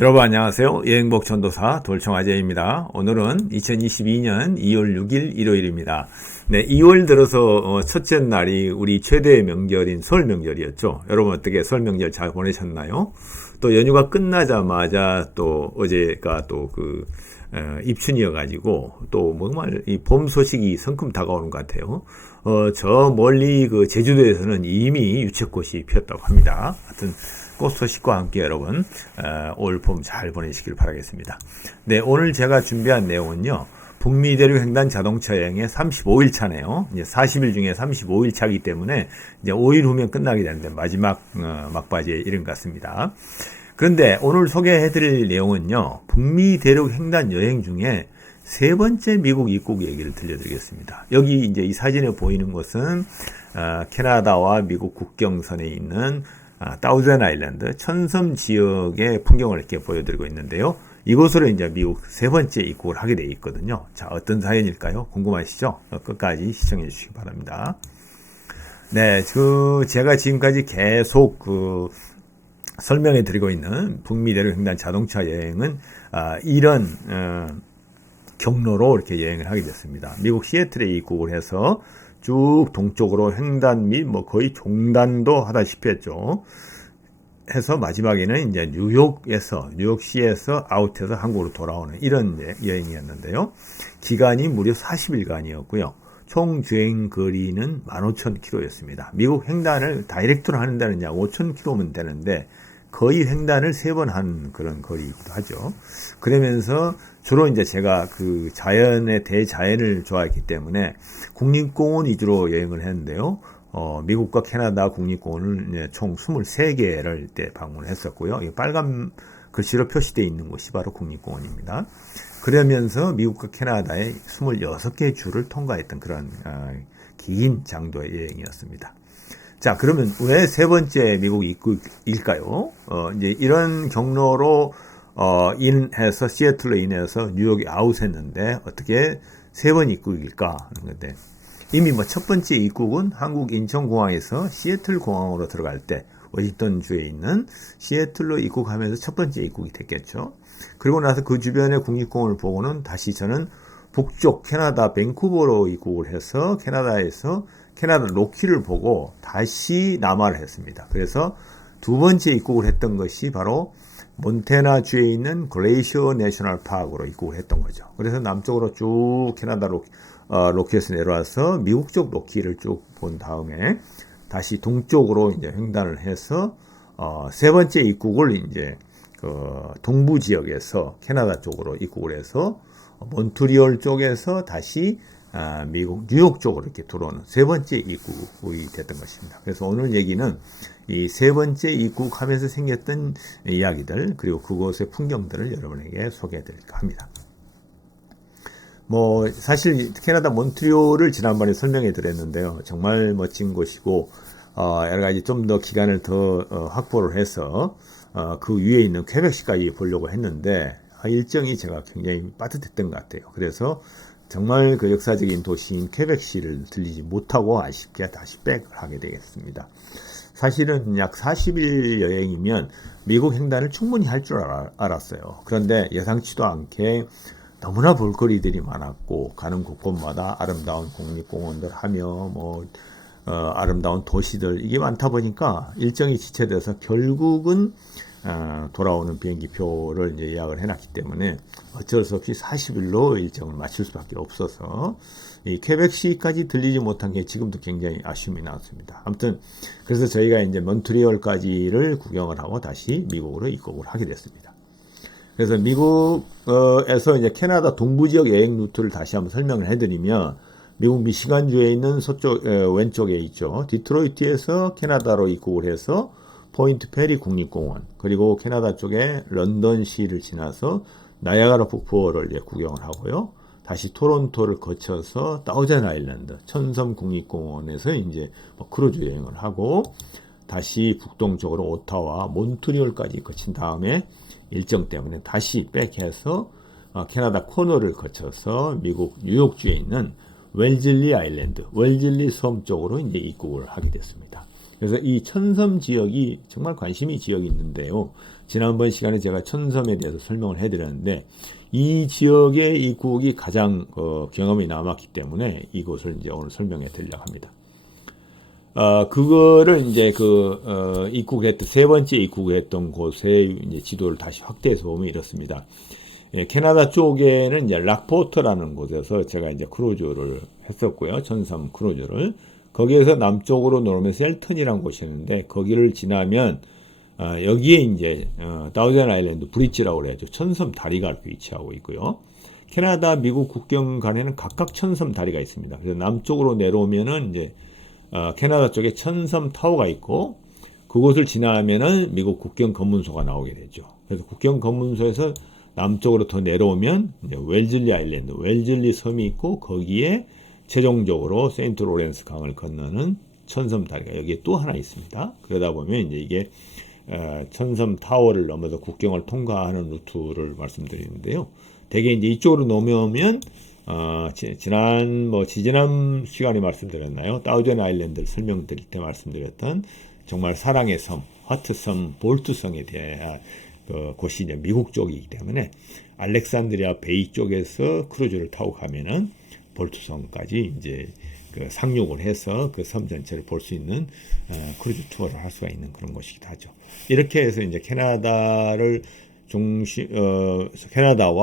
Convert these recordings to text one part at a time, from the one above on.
여러분 안녕하세요. 여행복 전도사 돌청아재입니다. 오늘은 2022년 2월 6일 일요일입니다. 네, 2월 들어서 첫째 날이 우리 최대의 명절인 설 명절이었죠. 여러분 어떻게 설 명절 잘 보내셨나요? 또 연휴가 끝나자마자 또 어제가 또 입춘이어가지고 또 정말 이 봄 소식이 성큼 다가오는 것 같아요. 저 멀리 제주도에서는 이미 유채꽃이 피었다고 합니다. 하여튼 꽃 소식과 함께 여러분 올 봄 잘 보내시길 바라겠습니다. 네, 오늘 제가 준비한 내용은요. 북미 대륙 횡단 자동차 여행의 35일 차네요. 이제 40일 중에 35일 차이기 때문에 이제 5일 후면 끝나게 되는데 마지막 막바지에 이른 것 같습니다. 그런데 오늘 소개해드릴 내용은요. 북미 대륙 횡단 여행 중에 세 번째 미국 입국 얘기를 들려드리겠습니다. 여기 이제 이 사진에 보이는 것은 캐나다와 미국 국경선에 있는 다우젠 아일랜드 천섬 지역의 풍경을 이렇게 보여드리고 있는데요. 이곳으로 이제 미국 세 번째 입국을 하게 되어 있거든요. 자, 어떤 사연일까요? 궁금하시죠? 끝까지 시청해 주시기 바랍니다. 네, 제가 지금까지 계속 설명해 드리고 있는 북미 대륙 횡단 자동차 여행은 이런 경로로 이렇게 여행을 하게 됐습니다. 미국 시애틀에 입국을 해서 쭉 동쪽으로 횡단 및 거의 종단도 하다시피 했죠. 해서 마지막에는 이제 뉴욕시에서 아웃해서 한국으로 돌아오는 이런 여행이었는데요. 기간이 무려 40일간이었고요. 총 주행 거리는 15,000km였습니다. 미국 횡단을 다이렉트로 하는 데는 약 5,000km면 되는데 거의 횡단을 3번 한 그런 거리이기도 하죠. 그러면서 주로 이제 제가 대자연을 좋아했기 때문에 국립공원 위주로 여행을 했는데요. 미국과 캐나다 국립공원을 총 23개를 이때 방문했었고요. 빨간 글씨로 표시되어 있는 곳이 바로 국립공원입니다. 그러면서 미국과 캐나다의 26개 주를 통과했던 그런 긴 장도의 여행이었습니다. 자, 그러면 왜 세 번째 미국 입국일까요? 이제 이런 경로로 인해서 시애틀로 인해서 뉴욕이 아웃했는데 어떻게 세 번 입국일까 하는 건데, 이미 첫 번째 입국은 한국 인천공항에서 시애틀 공항으로 들어갈 때 워싱턴 주에 있는 시애틀로 입국하면서 첫 번째 입국이 됐겠죠. 그리고 나서 그 주변의 국립공원을 보고는 다시 저는 북쪽 캐나다 밴쿠버로 입국을 해서 캐나다 로키를 보고 다시 남하를 했습니다. 그래서 두 번째 입국을 했던 것이 바로 몬태나 주에 있는 글레이셔 내셔널 파크로 입국을 했던 거죠. 그래서 남쪽으로 쭉 캐나다 로키에서 내려와서 미국 쪽 로키를 쭉 본 다음에 다시 동쪽으로 이제 횡단을 해서 세 번째 입국을 이제 동부 지역에서 캐나다 쪽으로 입국을 해서 몬트리올 쪽에서 다시 미국 뉴욕 쪽으로 이렇게 들어오는 세 번째 입국이 됐던 것입니다. 그래서 오늘 얘기는 이 세 번째 입국하면서 생겼던 이야기들, 그리고 그곳의 풍경들을 여러분에게 소개해 드릴까 합니다. 사실 캐나다 몬트리올을 지난번에 설명해 드렸는데요. 정말 멋진 곳이고 여러 가지 좀 더 기간을 더 확보를 해서 그 위에 있는 퀘벡시까지 보려고 했는데 일정이 제가 굉장히 빠듯했던 것 같아요. 그래서 정말 그 역사적인 도시인 퀘벡시를 들리지 못하고 아쉽게 다시 백을 하게 되겠습니다. 사실은 약 40일 여행이면 미국 횡단을 충분히 할 줄 알았어요. 그런데 예상치도 않게 너무나 볼거리들이 많았고 가는 곳곳마다 아름다운 국립공원들 하며 아름다운 도시들 이게 많다 보니까 일정이 지체돼서 결국은 돌아오는 비행기표를 이제 예약을 해놨기 때문에 어쩔 수 없이 40일로 일정을 맞출 수밖에 없어서 이 퀘벡시까지 들리지 못한 게 지금도 굉장히 아쉬움이 나왔습니다. 아무튼 그래서 저희가 이제 몬트리올까지를 구경을 하고 다시 미국으로 입국을 하게 됐습니다. 그래서 미국에서 이제 캐나다 동부 지역 여행 루트를 다시 한번 설명을 해드리면 미국 미시간주에 있는 왼쪽에 있죠. 디트로이트에서 캐나다로 입국을 해서 포인트 페리 국립공원, 그리고 캐나다 쪽에 런던시를 지나서 나이아가라 폭포를 구경을 하고요. 다시 토론토를 거쳐서 다우젠 아일랜드, 천섬 국립공원에서 이제 크루즈 여행을 하고 다시 북동쪽으로 오타와 몬트리올까지 거친 다음에 일정 때문에 다시 백해서 캐나다 코너를 거쳐서 미국 뉴욕주에 있는 웰즐리 아일랜드, 웰즐리 섬 쪽으로 이제 입국을 하게 됐습니다. 그래서 이 천섬 지역이 정말 관심이 지역이 있는데요. 지난번 시간에 제가 천섬에 대해서 설명을 해드렸는데 이 지역의 이 구역이 가장 경험이 남았기 때문에 이곳을 이제 오늘 설명해 드리려고 합니다. 그거를 이제 입국했던 세 번째 입국했던 곳의 이제 지도를 다시 확대해서 보면 이렇습니다. 예, 캐나다 쪽에는 이제 락포트라는 곳에서 제가 이제 크루즈를 했었고요. 천섬 크루즈를. 거기에서 남쪽으로 내려오면 셀턴이라는 곳이 있는데 거기를 지나면 여기에 이제 다우젠 아일랜드 브릿지라고 그래야죠. 천섬 다리가 이렇게 위치하고 있고요. 캐나다 미국 국경 간에는 각각 천섬 다리가 있습니다. 그래서 남쪽으로 내려오면은 이제 캐나다 쪽에 천섬 타워가 있고 그곳을 지나면은 미국 국경 검문소가 나오게 되죠. 그래서 국경 검문소에서 남쪽으로 더 내려오면 이제 웰즐리 아일랜드, 웰즐리 섬이 있고 거기에 최종적으로 세인트 로렌스 강을 건너는 천섬 다리가 여기에 또 하나 있습니다. 그러다 보면 이제 이게 천섬 타워를 넘어서 국경을 통과하는 루트를 말씀드리는데요. 대개 이제 이쪽으로 넘어오면 지난 시간에 말씀드렸나요? 다우젠 아일랜드를 설명드릴 때 말씀드렸던 정말 사랑의 섬, 하트섬, 볼트성에 대한 곳이 이제 미국 쪽이기 때문에 알렉산드리아 베이 쪽에서 크루즈를 타고 가면은 볼트섬까지 이제 상륙을 해서 그 섬 전체를 볼 수 있는 크루즈 투어를 할 수가 있는 그런 곳이기도 하죠. 이렇게 해서 이제 캐나다와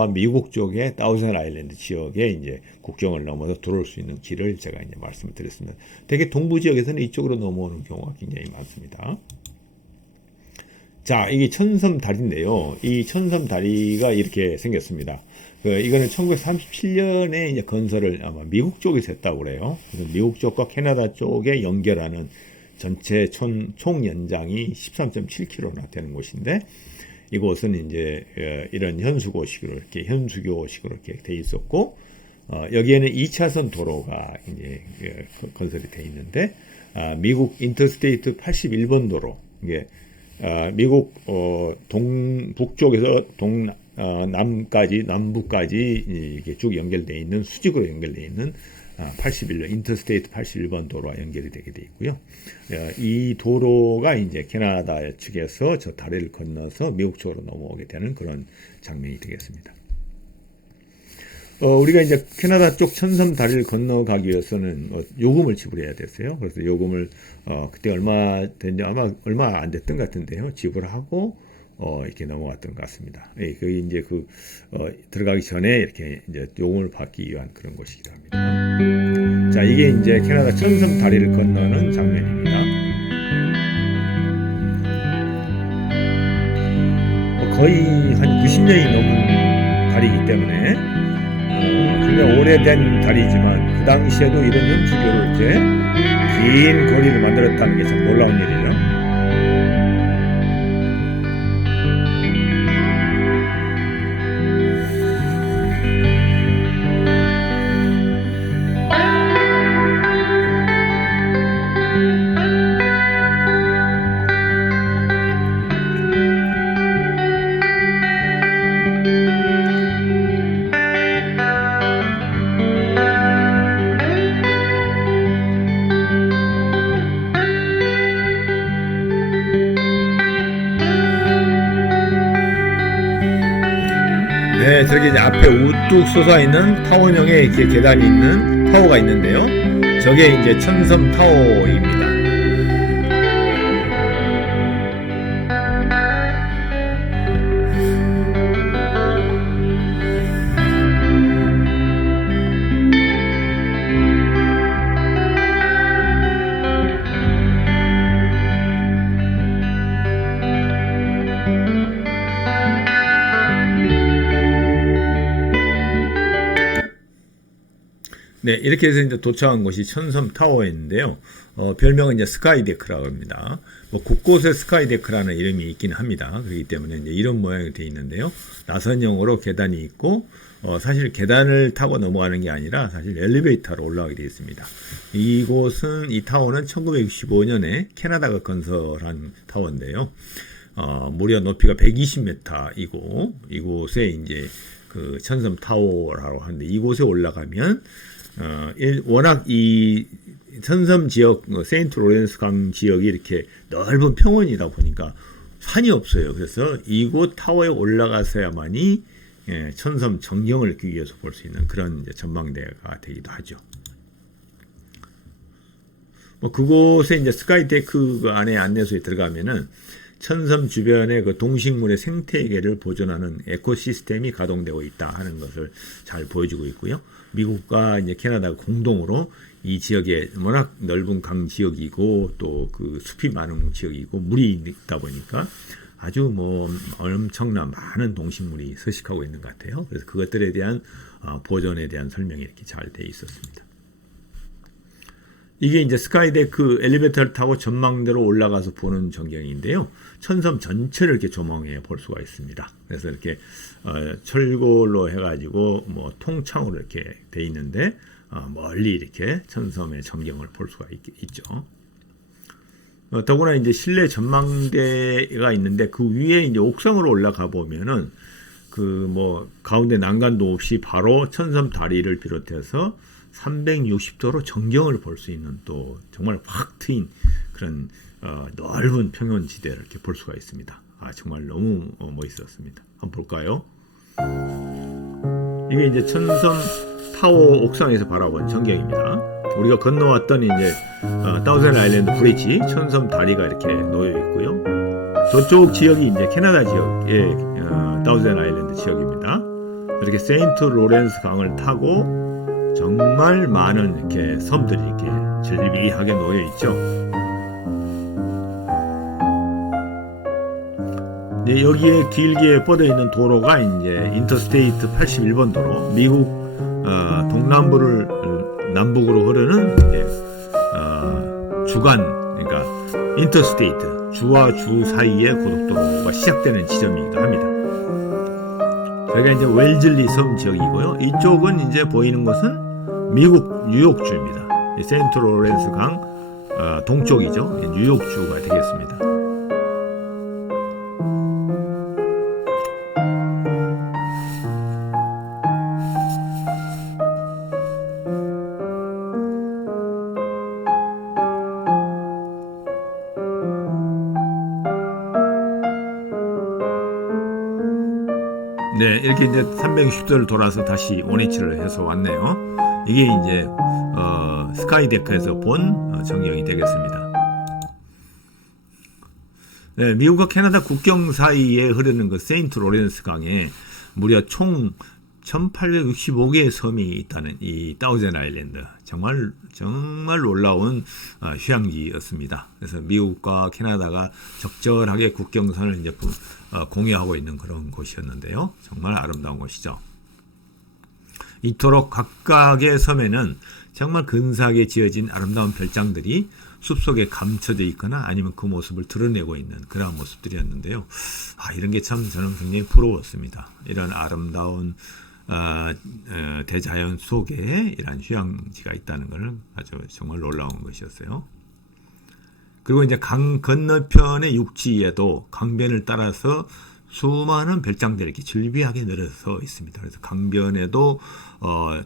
미국 쪽의 다우젠 아일랜드 지역에 이제 국경을 넘어서 들어올 수 있는 길을 제가 이제 말씀을 드렸습니다. 대개 동부 지역에서는 이쪽으로 넘어오는 경우가 굉장히 많습니다. 자, 이게 천섬 다리인데요. 이 천섬 다리가 이렇게 생겼습니다. 이거는 1937년에 이제 건설을 아마 미국 쪽에서 했다고 그래요. 그래서 미국 쪽과 캐나다 쪽에 연결하는 전체 총 연장이 13.7km나 되는 곳인데, 이곳은 이제 이런 현수교식으로 이렇게 돼 있었고, 여기에는 2차선 도로가 이제 건설이 돼 있는데, 미국 인터스테이트 81번 도로, 이게 미국 북쪽에서 남부까지 이게 쭉 연결되어 있는 수직으로 연결되어 있는 81번 인터스테이트 81번 도로와 연결이 되게 되어 있고요. 이 도로가 이제 캐나다 측에서 저 다리를 건너서 미국 쪽으로 넘어오게 되는 그런 장면이 되겠습니다. 우리가 이제 캐나다 쪽 천섬 다리를 건너가기 위해서는 요금을 지불해야 됐어요. 그래서 요금을 그때 얼마 됐냐, 아마 얼마 안 됐던 것 같은데요. 지불하고 이렇게 넘어갔던 것 같습니다. 예, 그게 이제 들어가기 전에 이렇게 이제 요금을 받기 위한 그런 것이기도 합니다. 자, 이게 이제 캐나다 천섬 다리를 건너는 장면입니다. 거의 한 90년이 넘은 다리이기 때문에 굉장히 오래된 다리지만 그 당시에도 이런 현수교를 이렇게 긴 거리를 만들었다는 게 참 놀라운 일이죠. 네, 저기 이제 앞에 우뚝 솟아있는 타원형의 이렇게 계단이 있는 타워가 있는데요. 저게 이제 천섬 타워입니다. 네, 이렇게 해서 이제 도착한 곳이 천섬 타워인데요. 별명은 이제 스카이데크라고 합니다. 곳곳에 스카이데크라는 이름이 있긴 합니다. 그렇기 때문에 이제 이런 모양이 되어 있는데요. 나선형으로 계단이 있고, 사실 계단을 타고 넘어가는 게 아니라 사실 엘리베이터로 올라가게 되어 있습니다. 이 타워는 1965년에 캐나다가 건설한 타워인데요. 무려 높이가 120m이고, 이곳에 이제 그 천섬 타워라고 하는데, 이곳에 올라가면 워낙 이 천섬 지역, 세인트 로렌스 강 지역이 이렇게 넓은 평원이다 보니까 산이 없어요. 그래서 이곳 타워에 올라가서야만이 천섬 전경을 위에서 볼 수 있는 그런 이제 전망대가 되기도 하죠. 뭐 그곳에 이제 스카이데크 그 안에 안내소에 들어가면은 천섬 주변의 그 동식물의 생태계를 보존하는 에코시스템이 가동되고 있다 하는 것을 잘 보여주고 있고요. 미국과 이제 캐나다가 공동으로 이 지역에 워낙 넓은 강 지역이고 또 그 숲이 많은 지역이고 물이 있다 보니까 아주 뭐 엄청난 많은 동식물이 서식하고 있는 것 같아요. 그래서 그것들에 대한 보존에 대한 설명이 이렇게 잘 돼 있었습니다. 이게 이제 스카이데크 엘리베이터를 타고 전망대로 올라가서 보는 전경인데요. 천섬 전체를 이렇게 조망해 볼 수가 있습니다. 그래서 이렇게 철골로 해가지고 뭐 통창으로 이렇게 돼 있는데 멀리 이렇게 천섬의 전경을 볼 수가 있죠. 더구나 이제 실내 전망대가 있는데 그 위에 이제 옥상으로 올라가 보면은 그 뭐 가운데 난간도 없이 바로 천섬 다리를 비롯해서 360도로 전경을 볼 수 있는 또 정말 확 트인 그런 넓은 평원지대를 이렇게 볼 수가 있습니다. 정말 너무 멋있었습니다. 한번 볼까요? 이게 이제 천섬 타워 옥상에서 바라본 전경입니다. 우리가 건너왔던 이제 다우젠 아일랜드 브리지 천섬 다리가 이렇게 놓여 있고요. 저쪽 지역이 이제 캐나다 지역의 다우젠 아일랜드 지역입니다. 이렇게 세인트 로렌스 강을 타고 정말 많은 이렇게 섬들이 이렇게 질비하게 놓여 있죠. 네, 여기에 길게 뻗어 있는 도로가 이제 인터스테이트 81번 도로, 미국 동남부를 남북으로 흐르는 이제 주간, 그러니까 인터스테이트 주와 주 사이의 고속도로가 시작되는 지점이기도 합니다. 여기가 이제 웰즐리 섬 지역이고요. 이쪽은 이제 보이는 것은 미국 뉴욕주입니다. 세인트 로렌스 강 동쪽이죠. 뉴욕주가 되겠습니다. 네, 이렇게 이제 360도를 돌아서 다시 원위치를 해서 왔네요. 이게 이제 스카이데크에서 본 전경이 되겠습니다. 네, 미국과 캐나다 국경 사이에 흐르는 그 세인트 로렌스 강에 무려 총 1865개의 섬이 있다는 이 다우젠 아일랜드, 정말 놀라운 휴양지였습니다. 그래서 미국과 캐나다가 적절하게 국경선을 이제 공유하고 있는 그런 곳이었는데요. 정말 아름다운 곳이죠. 이토록 각각의 섬에는 정말 근사하게 지어진 아름다운 별장들이 숲속에 감춰져 있거나 아니면 그 모습을 드러내고 있는 그런 모습들이었는데요. 이런 게 참 저는 굉장히 부러웠습니다. 이런 아름다운 대자연 속에 이런 휴양지가 있다는 것을 아주 정말 놀라운 것이었어요. 그리고 이제 강 건너편의 육지에도 강변을 따라서 수많은 별장들이 이렇게 즐비하게 늘어서 있습니다. 그래서 강변에도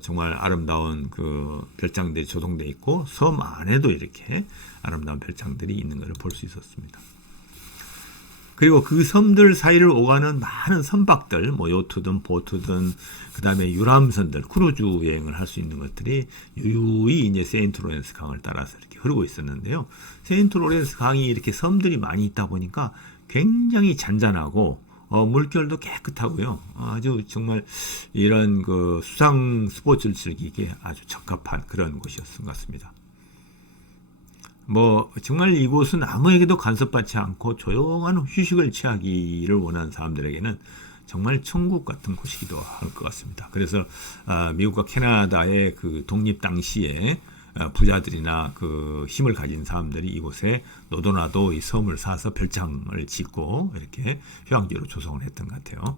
정말 아름다운 그 별장들이 조성되어 있고 섬 안에도 이렇게 아름다운 별장들이 있는 것을 볼 수 있었습니다. 그리고 그 섬들 사이를 오가는 많은 선박들, 뭐 요트든 보트든 그 다음에 유람선들, 크루즈 여행을 할 수 있는 것들이 유유히 이제 세인트 로렌스 강을 따라서 이렇게 흐르고 있었는데요. 세인트 로렌스 강이 이렇게 섬들이 많이 있다 보니까 굉장히 잔잔하고 물결도 깨끗하고요. 아주 정말 이런 그 수상 스포츠를 즐기기에 아주 적합한 그런 곳이었던 것 같습니다. 뭐 정말 이곳은 아무에게도 간섭받지 않고 조용한 휴식을 취하기를 원하는 사람들에게는 정말 천국 같은 곳이기도 할 것 같습니다. 그래서 미국과 캐나다의 그 독립 당시에 부자들이나 그 힘을 가진 사람들이 이곳에 너도나도 이 섬을 사서 별장을 짓고 이렇게 휴양지로 조성을 했던 것 같아요.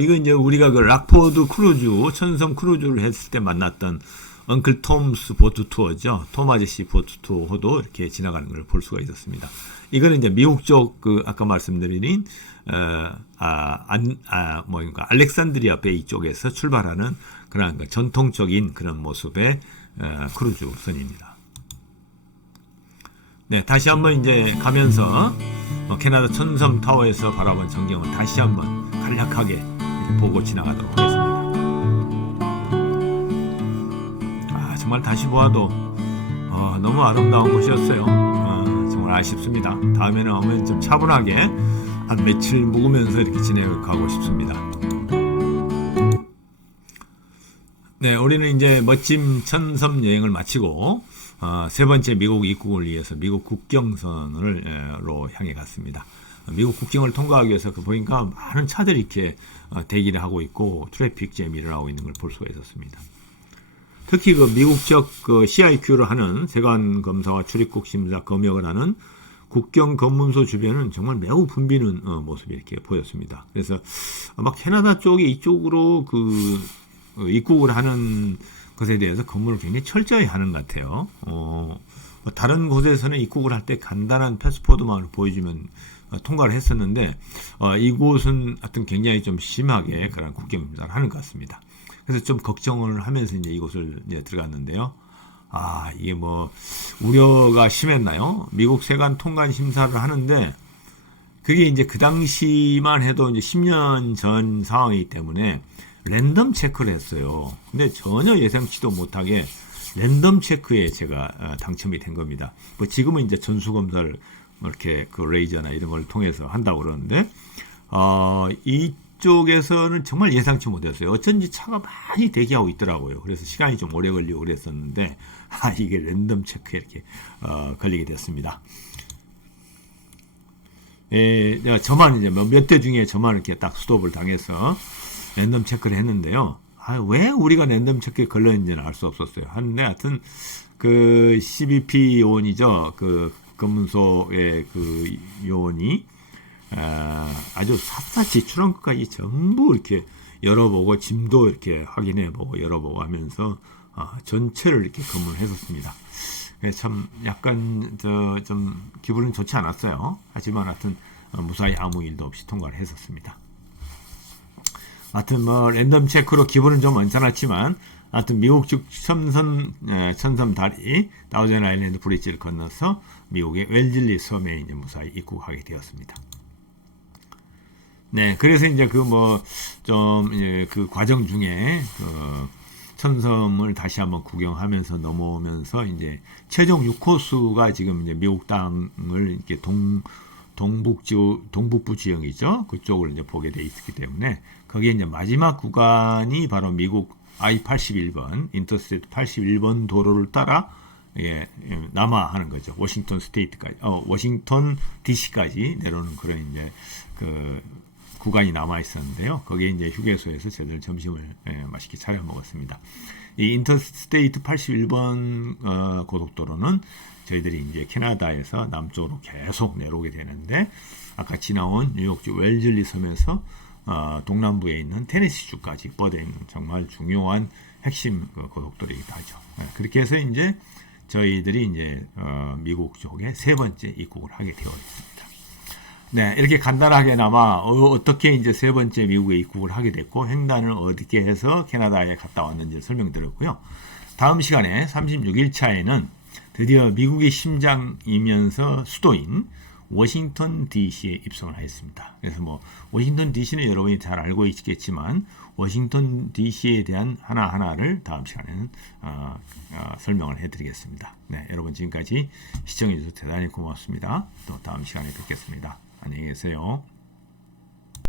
이거 이제 우리가 그 락포드 크루즈, 천섬 크루즈를 했을 때 만났던 엉클 톰스 보트 투어죠. 톰 아저씨 보트 투어도 이렇게 지나가는 걸 볼 수가 있었습니다. 이거는 이제 미국 쪽 그 아까 말씀드린 알렉산드리아 베이 쪽에서 출발하는 그런 그 전통적인 그런 모습의 크루즈선입니다. 네, 다시 한번 이제 가면서 캐나다 천섬 타워에서 바라본 전경을 다시 한번 간략하게 보고 지나가도록 하겠습니다. 정말 다시 보아도 너무 아름다운 곳이었어요. 정말 아쉽습니다. 다음에는 오면 좀 차분하게 한 며칠 묵으면서 이렇게 지내가고 싶습니다. 네, 우리는 이제 멋진 천섬 여행을 마치고 세 번째 미국 입국을 위해서 미국 국경선으로 향해 갔습니다. 미국 국경을 통과하기 위해서 보니까 많은 차들이 이렇게 대기를 하고 있고 트래픽 잼이 일어나고 있는 걸 볼 수가 있었습니다. 특히 그 미국적 CIQ를 하는 세관 검사와 출입국 심사 검역을 하는 국경 검문소 주변은 정말 매우 붐비는 모습이 이렇게 보였습니다. 그래서 아마 캐나다 쪽이 이쪽으로 입국을 하는 것에 대해서 검문을 굉장히 철저히 하는 것 같아요. 다른 곳에서는 입국을 할 때 간단한 패스포드만 보여주면 통과를 했었는데 이곳은 하여튼 굉장히 좀 심하게 그런 국경 심사를 하는 것 같습니다. 그래서 좀 걱정을 하면서 이제 이곳을 이제 들어갔는데요. 이게 뭐 우려가 심했나요? 미국 세관 통관 심사를 하는데 그게 이제 그 당시만 해도 이제 10년 전 상황이기 때문에 랜덤 체크를 했어요. 근데 전혀 예상치도 못하게 랜덤 체크에 제가 당첨이 된 겁니다. 뭐 지금은 이제 전수 검사를 이렇게 그 레이저나 이런 걸 통해서 한다고 그러는데 이쪽에서는 정말 예상치 못했어요. 어쩐지 차가 많이 대기하고 있더라고요. 그래서 시간이 좀 오래 걸리고 그랬었는데 이게 랜덤 체크에 이렇게 걸리게 됐습니다. 내가 저만 이제 몇 대 중에 저만 이렇게 딱 스톱을 당해서 랜덤 체크를 했는데요. 왜 우리가 랜덤 체크에 걸렸는지는 알 수 없었어요. 하는데 하여튼 그 CBP 요원이죠. 그 검문소의 그 요원이 아주 샅샅이 트렁크까지 전부 이렇게 열어보고 짐도 이렇게 확인해보고 열어보고 하면서 전체를 이렇게 검문을 했었습니다. 참 약간 좀 기분은 좋지 않았어요. 하지만 하여튼 무사히 아무 일도 없이 통과를 했었습니다. 하여튼 뭐 랜덤 체크로 기분은 좀 언짢았지만 하여튼 미국 쪽 천섬 다리 다우젠 아일랜드 브리지를 건너서 미국의 웰즐리 섬에 이제 무사히 입국하게 되었습니다. 네, 그래서 이제 그 과정 중에 천섬을 다시 한번 구경하면서 넘어오면서 이제 최종 6코스가 지금 이제 미국 땅을 이렇게 동북부 지형이죠. 그쪽을 이제 보게 돼 있기 때문에 거기에 이제 마지막 구간이 바로 미국 I-81번 인터스테이트 81번 도로를 따라 남하하는 거죠. 워싱턴 스테이트까지, 워싱턴 DC까지 내려오는 그런 이제 그 구간이 남아 있었는데요. 거기에 이제 휴게소에서 저희들 점심을 맛있게 차려 먹었습니다. 이 인터스테이트 81번 고속도로는 저희들이 이제 캐나다에서 남쪽으로 계속 내려오게 되는데 아까 지나온 뉴욕주 웰즐리 섬에서 동남부에 있는 테네시주까지 뻗어 있는 정말 중요한 핵심 고속도로이기도 하죠. 그렇게 해서 이제 저희들이 이제 미국 쪽에 세 번째 입국을 하게 되어 있습니다. 네, 이렇게 간단하게나마 어떻게 이제 세 번째 미국에 입국을 하게 됐고 횡단을 어떻게 해서 캐나다에 갔다 왔는지를 설명드렸고요. 다음 시간에 36일차에는 드디어 미국의 심장이면서 수도인 워싱턴 DC에 입성을 하였습니다. 그래서 뭐 워싱턴 DC는 여러분이 잘 알고 있겠지만 워싱턴 DC에 대한 하나하나를 다음 시간에는 설명을 해드리겠습니다. 네, 여러분 지금까지 시청해 주셔서 대단히 고맙습니다. 또 다음 시간에 뵙겠습니다. 안녕히 계세요.